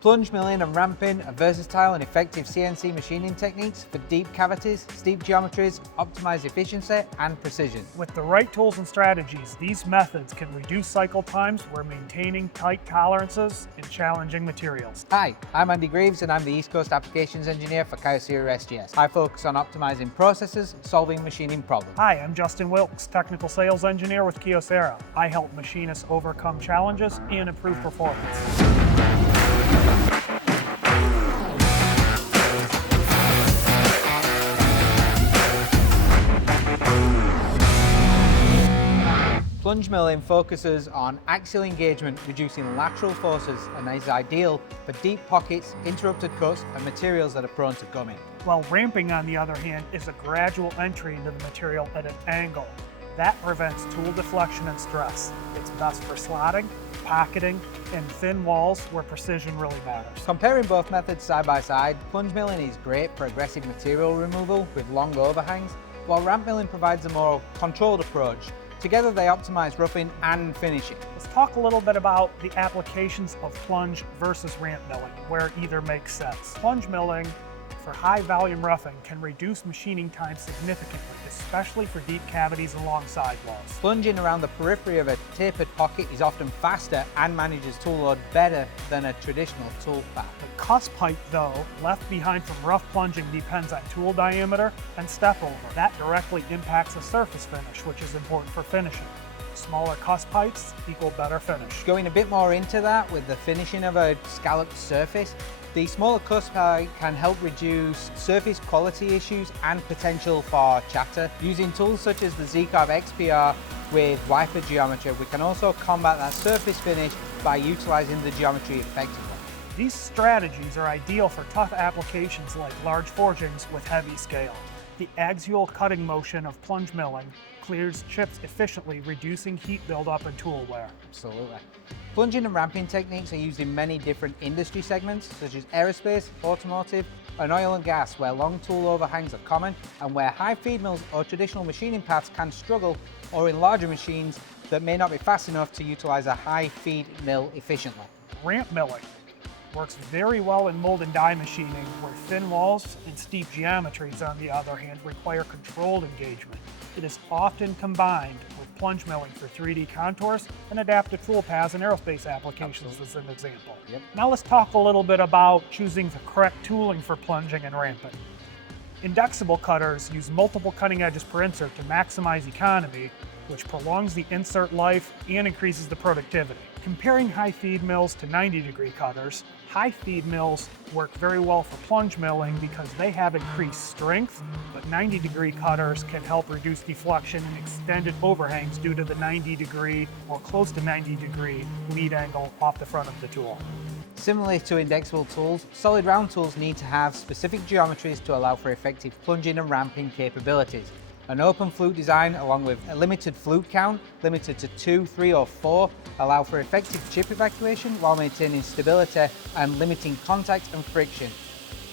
Plunge milling and ramping are versatile and effective CNC machining techniques for deep cavities, steep geometries, optimized efficiency and precision. With the right tools and strategies, these methods can reduce cycle times while maintaining tight tolerances in challenging materials. Hi, I'm Andy Greaves and I'm the East Coast Applications Engineer for Kyocera SGS. I focus on optimizing processes, solving machining problems. Hi, I'm Justin Wilkes, Technical Sales Engineer with Kyocera. I help machinists overcome challenges and improve performance. Plunge milling focuses on axial engagement, reducing lateral forces, and is ideal for deep pockets, interrupted cuts, and materials that are prone to gumming. While ramping, on the other hand, is a gradual entry into the material at an angle. That prevents tool deflection and stress. It's best for slotting, pocketing, and thin walls where precision really matters. Comparing both methods side by side, plunge milling is great for aggressive material removal with long overhangs, while ramp milling provides a more controlled approach. Together they optimize roughing and finishing. Let's talk a little bit about the applications of plunge versus ramp milling, where either makes sense. Plunge milling for high volume roughing can reduce machining time significantly, especially for deep cavities and long sidewalls. Plunging around the periphery of a tapered pocket is often faster and manages tool load better than a traditional tool path. The cusp height, though, left behind from rough plunging depends on tool diameter and step over. That directly impacts the surface finish, which is important for finishing. Smaller cusp heights equal better finish. Going a bit more into that with the finishing of a scalloped surface, the smaller cusp height can help reduce surface quality issues and potential for chatter. Using tools such as the Z-Carve XPR with wiper geometry, we can also combat that surface finish by utilizing the geometry effectively. These strategies are ideal for tough applications like large forgings with heavy scale. The axial cutting motion of plunge milling clears chips efficiently, reducing heat buildup and tool wear. Absolutely. Plunging and ramping techniques are used in many different industry segments, such as aerospace, automotive, and oil and gas, where long tool overhangs are common, and where high feed mills or traditional machining paths can struggle, or in larger machines that may not be fast enough to utilize a high feed mill efficiently. Ramp milling works very well in mold and die machining, where thin walls and steep geometries, on the other hand, require controlled engagement. It is often combined with plunge milling for 3D contours and adaptive tool paths in aerospace applications. Absolutely. As an example. Yep. Now let's talk a little bit about choosing the correct tooling for plunging and ramping. Indexable cutters use multiple cutting edges per insert to maximize economy, which prolongs the insert life and increases the productivity. Comparing high feed mills to 90-degree cutters, high feed mills work very well for plunge milling because they have increased strength, but 90-degree cutters can help reduce deflection and extended overhangs due to the 90-degree or close to 90-degree lead angle off the front of the tool. Similarly to indexable tools, solid round tools need to have specific geometries to allow for effective plunging and ramping capabilities. An open flute design along with a limited flute count, limited to 2, 3 or 4, allow for effective chip evacuation while maintaining stability and limiting contact and friction.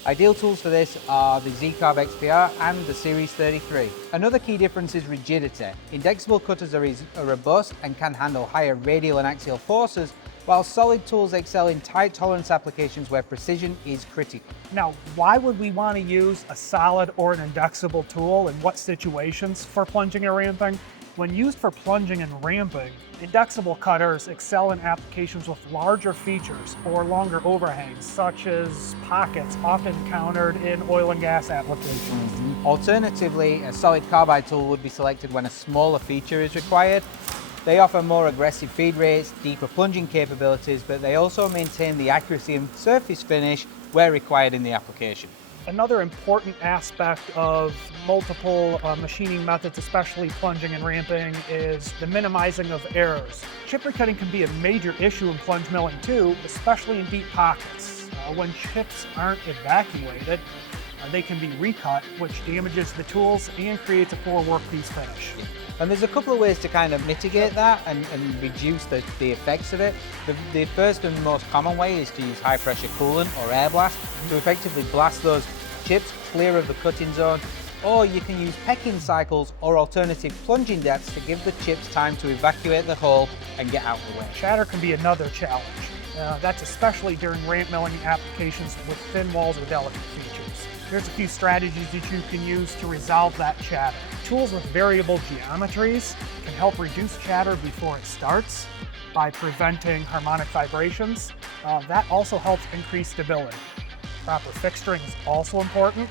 Ideal tools for this are the Z-Carve XPR and the Series 33. Another key difference is rigidity. Indexable cutters are robust and can handle higher radial and axial forces, while solid tools excel in tight tolerance applications where precision is critical. Now, why would we want to use a solid or an indexable tool in what situations for plunging or ramping? When used for plunging and ramping, indexable cutters excel in applications with larger features or longer overhangs, such as pockets often encountered in oil and gas applications. Alternatively, a solid carbide tool would be selected when a smaller feature is required. They offer more aggressive feed rates, deeper plunging capabilities, but they also maintain the accuracy and surface finish where required in the application. Another important aspect of multiple machining methods, especially plunging and ramping, is the minimizing of errors. Chip recutting can be a major issue in plunge milling too, especially in deep pockets. When chips aren't evacuated, they can be recut, which damages the tools and creates a poor workpiece finish. And there's a couple of ways to kind of mitigate that and reduce the effects of it. The first and most common way is to use high pressure coolant or air blast to effectively blast those chips clear of the cutting zone. Or you can use pecking cycles or alternative plunging depths to give the chips time to evacuate the hole and get out of the way. Chatter can be another challenge. That's especially during ramp milling applications with thin walls or delicate features. Here's a few strategies that you can use to resolve that chatter. Tools with variable geometries can help reduce chatter before it starts by preventing harmonic vibrations. That also helps increase stability. Proper fixturing is also important,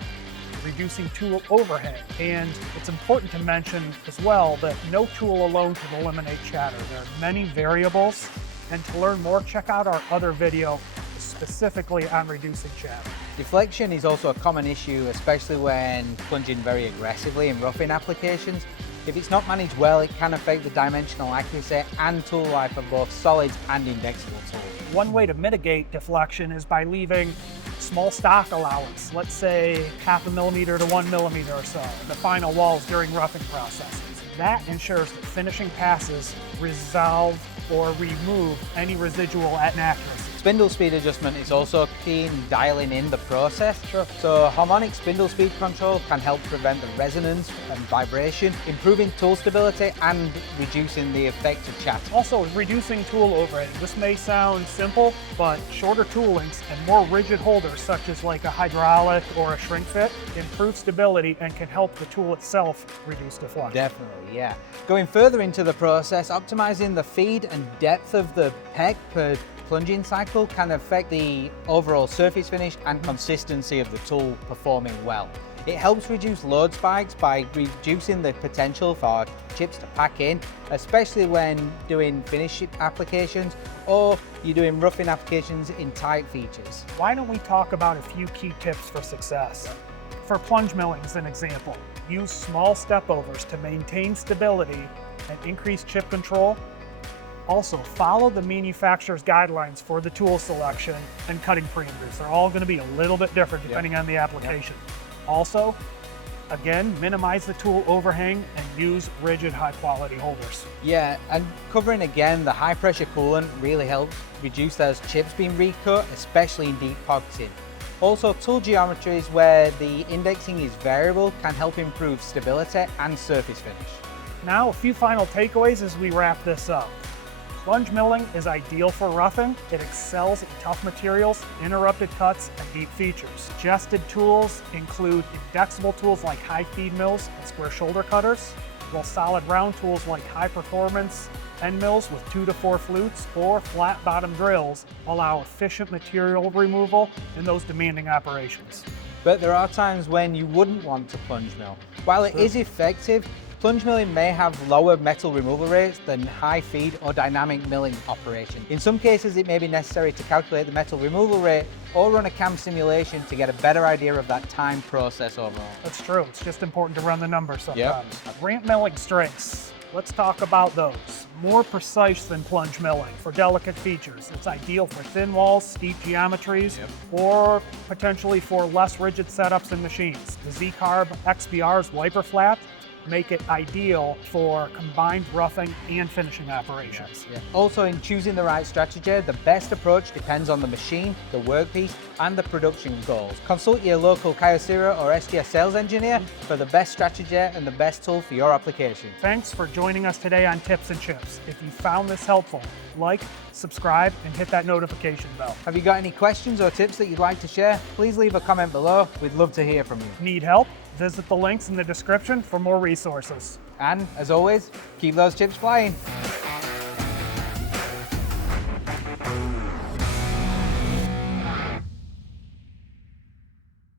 reducing tool overhang. And it's important to mention as well that no tool alone can eliminate chatter. There are many variables, and to learn more, check out our other video specifically on reducing chatter. Deflection is also a common issue, especially when plunging very aggressively in roughing applications. If it's not managed well, it can affect the dimensional accuracy and tool life of both solids and indexable tools. One way to mitigate deflection is by leaving small stock allowance, let's say 0.5 millimeter to 1 millimeter or so, in the final walls during roughing processes. That ensures that finishing passes resolve or remove any residual inaccuracy. Spindle speed adjustment is also key in dialing in the process. So harmonic spindle speed control can help prevent the resonance and vibration, improving tool stability and reducing the effect of chatter. Also, reducing tool overhang. This may sound simple, but shorter tool lengths and more rigid holders, such as like a hydraulic or a shrink fit, improve stability and can help the tool itself reduce deflection. Definitely, yeah. Going further into the process, optimizing the feed and depth of the peck per plunging cycle can affect the overall surface finish and consistency of the tool performing well. It helps reduce load spikes by reducing the potential for chips to pack in, especially when doing finish applications or you're doing roughing applications in tight features. Why don't we talk about a few key tips for success? For plunge milling as an example, use small stepovers to maintain stability and increase chip control. Also, follow the manufacturer's guidelines for the tool selection and cutting parameters. They're all going to be a little bit different depending on the application. Also, again, minimize the tool overhang and use rigid, high-quality holders. Yeah, and covering again the high-pressure coolant really helps reduce those chips being recut, especially in deep pocketing. Also, tool geometries where the indexing is variable can help improve stability and surface finish. Now, a few final takeaways as we wrap this up. Plunge milling is ideal for roughing. It excels in tough materials, interrupted cuts, and deep features. Suggested tools include indexable tools like high feed mills and square shoulder cutters, while solid round tools like high performance end mills with 2 to 4 flutes or flat bottom drills allow efficient material removal in those demanding operations. But there are times when you wouldn't want to plunge mill. While it is effective, plunge milling may have lower metal removal rates than high feed or dynamic milling operation. In some cases, it may be necessary to calculate the metal removal rate or run a CAM simulation to get a better idea of that time process overall. That's true. It's just important to run the numbers sometimes. Yep. Ramp milling strengths. Let's talk about those. More precise than plunge milling for delicate features. It's ideal for thin walls, steep geometries, or potentially for less rigid setups and machines. The Z-Carb XBR's wiper flat make it ideal for combined roughing and finishing operations. Yeah. Also, in choosing the right strategy, the best approach depends on the machine, the workpiece, and the production goals. Consult your local Kyocera or SGS sales engineer for the best strategy and the best tool for your application. Thanks for joining us today on Tips and Chips. If you found this helpful, like, subscribe, and hit that notification bell. Have you got any questions or tips that you'd like to share? Please leave a comment below. We'd love to hear from you. Need help? Visit the links in the description for more resources. And as always, keep those chips flying.